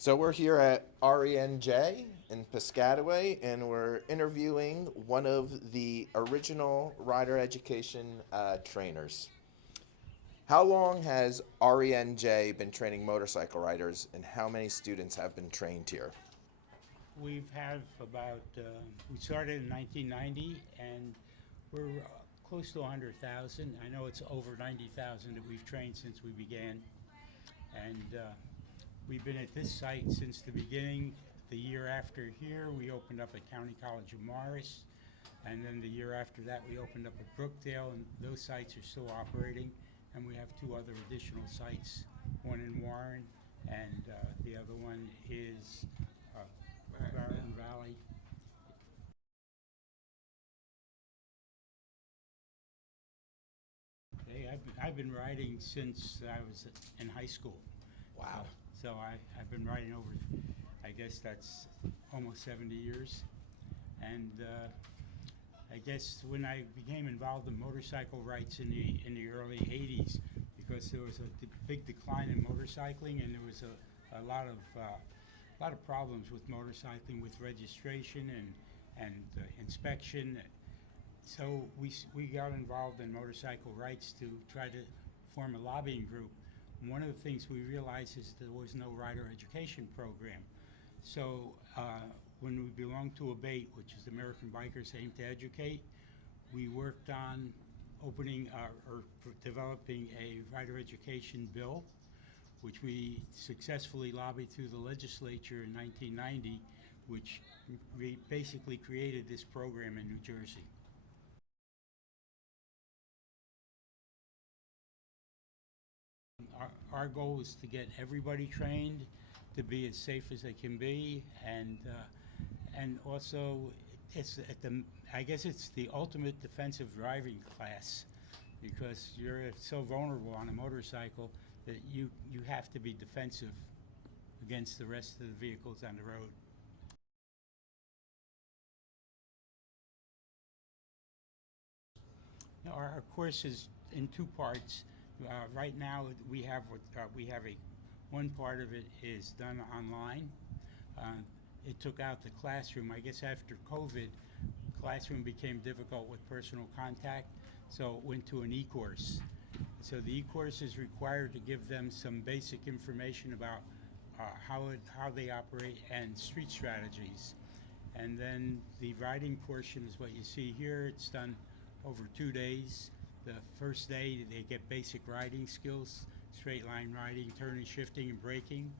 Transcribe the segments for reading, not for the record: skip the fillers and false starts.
So we're here at RENJ in Piscataway, and we're interviewing one of the original rider education trainers. How long has RENJ been training motorcycle riders, and how many students have been trained here? We've had about, we started in 1990 and we're close to 100,000. I know it's over 90,000 that we've trained since we began. And we've been at this site since the beginning. The year after here, we opened up at County College of Morris. And then the year after that, we opened up at Brookdale, and those sites are still operating. And we have two other additional sites, one in Warren, and the other one is Garden Valley. Hey, I've been riding since I was in high school. Wow. So I've been riding over, I guess that's almost 70 years. And I guess when I became involved in motorcycle rights in the early 80s, because there was a big decline in motorcycling, and there was a lot of problems with motorcycling, with registration and inspection. So we got involved in motorcycle rights to try to form a lobbying group. And one of the things we realized is there was no rider education program. So when we belonged to ABATE, which is the American Bikers Aim to Educate, we worked on opening or developing a rider education bill, which we successfully lobbied through the legislature in 1990, which basically created this program in New Jersey. Our goal is to get everybody trained to be as safe as they can be, and also it's I guess it's the ultimate defensive driving class, because you're so vulnerable on a motorcycle that you have to be defensive against the rest of the vehicles on the road. Now, our course is in two parts. Right now, we have one part of it is done online. It took out the classroom. I guess after COVID, classroom became difficult with personal contact, so it went to an e-course. So the e-course is required to give them some basic information about how they operate and street strategies. And then the riding portion is what you see here. It's done over 2 days. The first day they get basic riding skills, straight line riding, turning, shifting, and braking.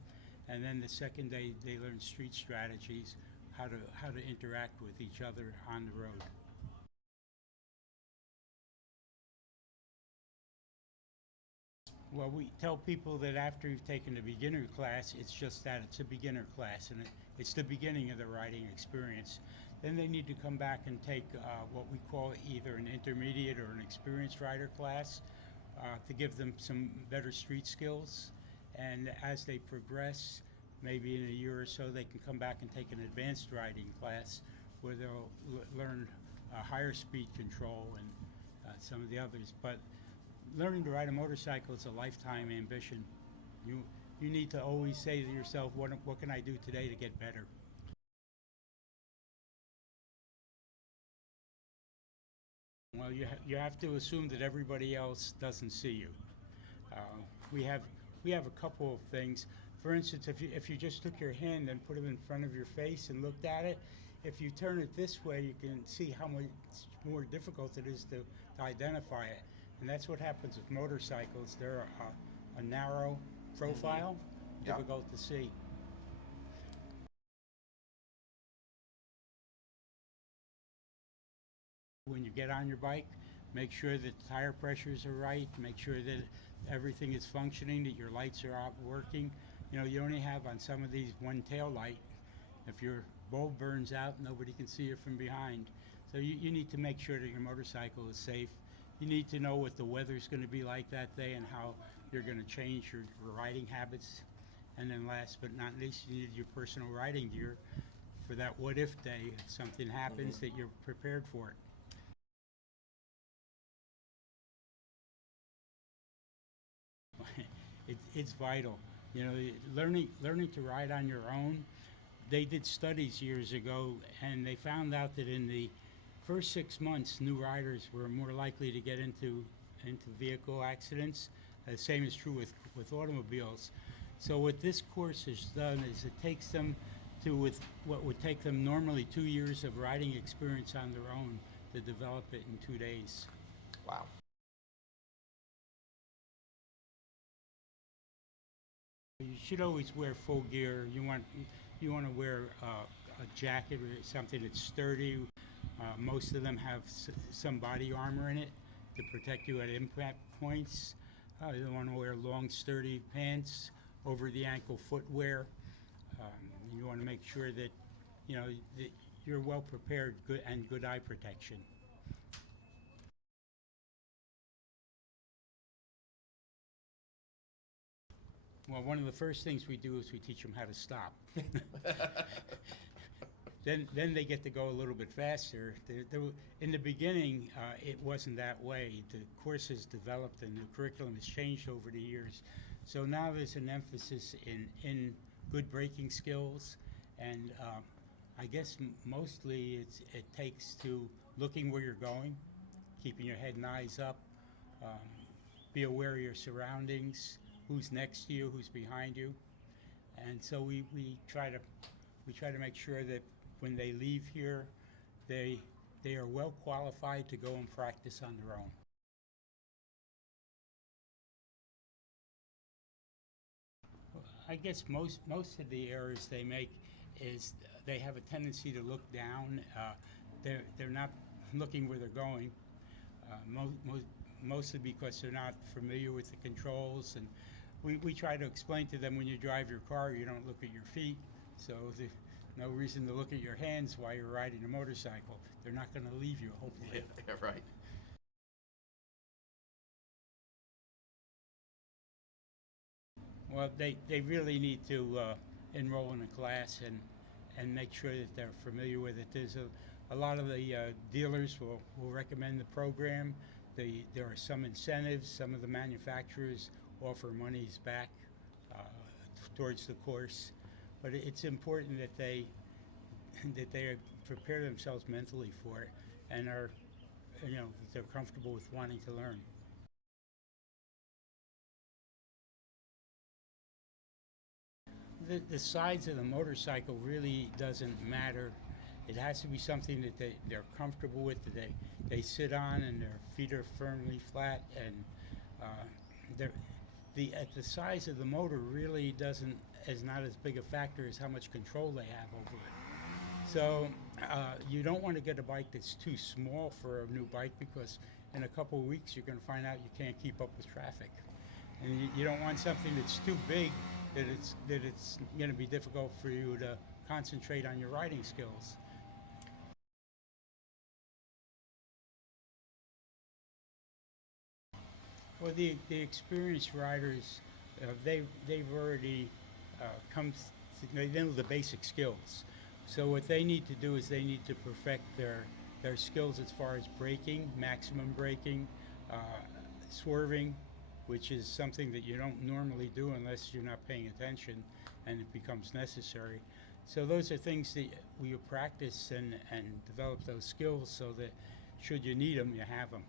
And then the second day they learn street strategies, how to interact with each other on the road. Well, we tell people that after you've taken the beginner class, it's just that, it's a beginner class, and it's the beginning of the riding experience. Then they need to come back and take what we call either an intermediate or an experienced rider class to give them some better street skills. And as they progress, maybe in a year or so, they can come back and take an advanced riding class where they'll learn higher speed control and some of the others. But learning to ride a motorcycle is a lifetime ambition. You need to always say to yourself, what can I do today to get better? Well, you have to assume that everybody else doesn't see you. Uh, we have a couple of things. For instance, if you just took your hand and put it in front of your face and looked at it, if you turn it this way, you can see how much more difficult it is to identify it. And that's what happens with motorcycles. They're a narrow profile, difficult to see. When you get on your bike, make sure that the tire pressures are right, make sure that everything is functioning, that your lights are out working. You know, you only have on some of these one tail light. If your bulb burns out, nobody can see it from behind. So you need to make sure that your motorcycle is safe. You need to know what the weather's going to be like that day and how you're going to change your riding habits. And then last but not least, you need your personal riding gear for that what-if day. If something happens, that you're prepared for it. It's vital. You know, learning to ride on your own. They did studies years ago, and they found out that in the first 6 months, new riders were more likely to get into vehicle accidents. The same is true with automobiles. So what this course has done is it takes them to with what would take them normally 2 years of riding experience on their own to develop it in 2 days. Wow. You should always wear full gear. You want to wear a jacket or something that's sturdy. Most of them have some body armor in it to protect you at impact points. You want to wear long, sturdy pants, over the ankle footwear. You want to make sure that that you're well prepared, good eye protection. Well, one of the first things we do is we teach them how to stop. Then they get to go a little bit faster. In the beginning, it wasn't that way. The course has developed and the curriculum has changed over the years. So now there's an emphasis in good braking skills, and I guess mostly it takes to looking where you're going, keeping your head and eyes up, be aware of your surroundings, who's next to you, who's behind you, and so we try to make sure that when they leave here, they are well qualified to go and practice on their own. I guess most of the errors they make is they have a tendency to look down. They're not looking where they're going, mostly because they're not familiar with the controls. And we try to explain to them, when you drive your car, you don't look at your feet, so there's no reason to look at your hands while you're riding a motorcycle. They're not going to leave you, hopefully. Yeah, right. Well, they really need to enroll in a class and make sure that they're familiar with it. There's a lot of the dealers will recommend the program. There are some incentives. Some of the manufacturers offer monies back towards the course, but it's important that they prepare themselves mentally for it and are they're comfortable with wanting to learn. The size of the motorcycle really doesn't matter. It has to be something that they're comfortable with, that they sit on and their feet are firmly flat, and the size of the motor really is not as big a factor as how much control they have over it. So you don't want to get a bike that's too small for a new bike, because in a couple of weeks you're going to find out you can't keep up with traffic. And you don't want something that's too big that it's going to be difficult for you to concentrate on your riding skills. Well, the experienced riders, they've already they know the basic skills. So what they need to do is they need to perfect their skills as far as braking, maximum braking, swerving, which is something that you don't normally do unless you're not paying attention and it becomes necessary. So those are things that we practice and develop those skills so that should you need them, you have them.